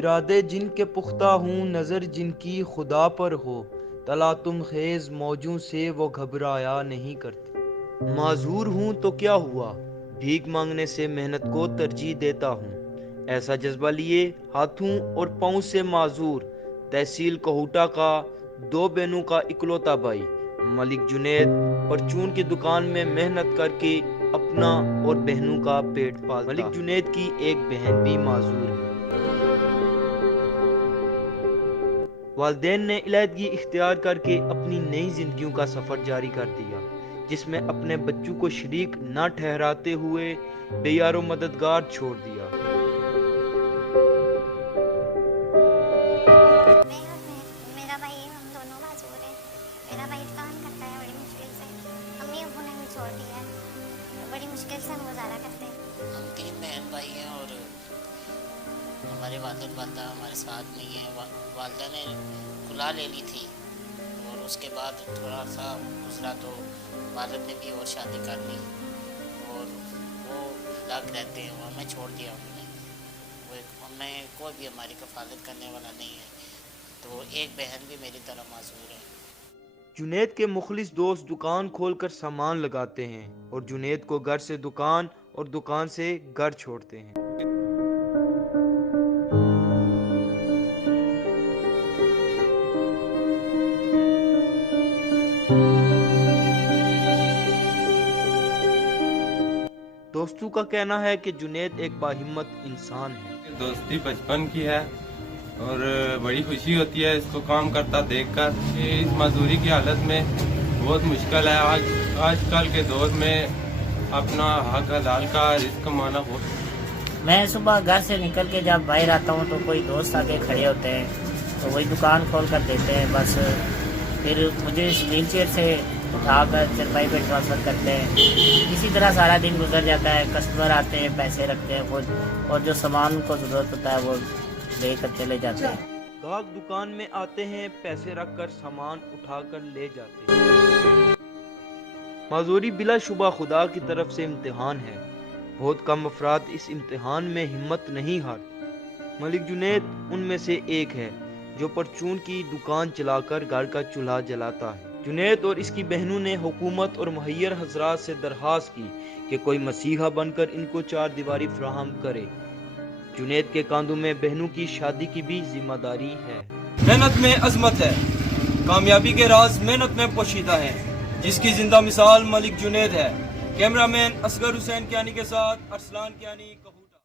ارادے جن کے پختہ ہوں، نظر جن کی خدا پر ہو، تلاطم خیز موجوں سے وہ گھبرایا نہیں کرتے۔ معذور ہوں تو کیا ہوا، بھیک مانگنے سے محنت کو ترجیح دیتا ہوں۔ ایسا جذبہ لیے ہاتھوں اور پاؤں سے معذور، تحصیل کوہوٹا کا 2 بہنوں کا اکلوتا بھائی ملک جنید پرچون کی دکان میں محنت کر کے اپنا اور بہنوں کا پیٹ پالتا۔ ملک جنید کی ایک بہن بھی معذور ہے۔ والدین نے علیحدگی اختیار کر کے اپنی نئی زندگیوں کا سفر جاری کر دیا، جس میں اپنے بچوں کو شریک نہ ٹھہراتے ہوئے بے یار و مددگار چھوڑ دیا۔ میرا بھائی، ہم دونوں معذور ہیں۔ میرا بھائی کام کرتا ہے بڑی مشکل سے، امی ابو نے بھی چھوڑ دیا ہے، بڑی مشکل سے ہم گزارا کرتے ہیں۔ ہم 3 بہن بھائی ہیں اور ہمارے والد والدہ ہمارے ساتھ نہیں ہیں۔ والدہ نے کلا لے لی تھی اور اس کے بعد تھوڑا سا گزرا تو والد نے بھی اور شادی کر لی اور وہ الگ رہتے ہیں، وہ ہمیں چھوڑ دیا انہوں نے۔ ہمیں کوئی بھی ہماری کفالت کرنے والا نہیں ہے، تو ایک بہن بھی میری طرح معذور ہے۔ جنید کے مخلص دوست دکان کھول کر سامان لگاتے ہیں اور جنید کو گھر سے دکان اور دکان سے گھر چھوڑتے ہیں۔ دوستوں کا کہنا ہے کہ جنید ایک باہمت انسان ہے۔ دوستی بچپن کی ہے اور بڑی خوشی ہوتی ہے اس کو کام کرتا دیکھ کر۔ اس معذوری کی حالت میں بہت مشکل ہے، آج کل کے دور میں اپنا حق حلال کا رزق کمانا بہت۔ میں صبح گھر سے نکل کے جب باہر آتا ہوں تو کوئی دوست آگے کھڑے ہوتے ہیں تو وہی دکان کھول کر دیتے ہیں، بس پھر مجھے اس ویل چیئر سے اٹھا کر چرپائی پہ ٹرانسفر کرتے ہیں۔ اسی طرح سارا دن گزر جاتا ہے، کسٹمر آتے ہیں، پیسے رکھتے ہیں وہ، اور جو سامان ان کو ضرورت ہوتا ہے وہ لے کر چلے جاتے ہیں۔ گاہک دکان میں آتے ہیں، پیسے رکھ کر سامان اٹھا کر لے جاتے ہیں۔ معذوری بلا شبہ خدا کی طرف سے امتحان ہے، بہت کم افراد اس امتحان میں ہمت نہیں ہارتے۔ ملک جنید ان میں سے ایک ہے جو پرچون کی دکان چلا کر گھر کا چولہا جلاتا ہے۔ جنید اور اس کی بہنوں نے حکومت اور مہیر حضرات سے درخواست کی کہ کوئی مسیحا بن کر ان کو 4 دیواری فراہم کرے۔ جنید کے کاندھوں میں بہنوں کی شادی کی بھی ذمہ داری ہے۔ محنت میں عظمت ہے، کامیابی کے راز محنت میں پوشیدہ ہیں، جس کی زندہ مثال ملک جنید ہے۔ کیمرہ مین اصغر حسین کیانی کے ساتھ ارسلان کیانی۔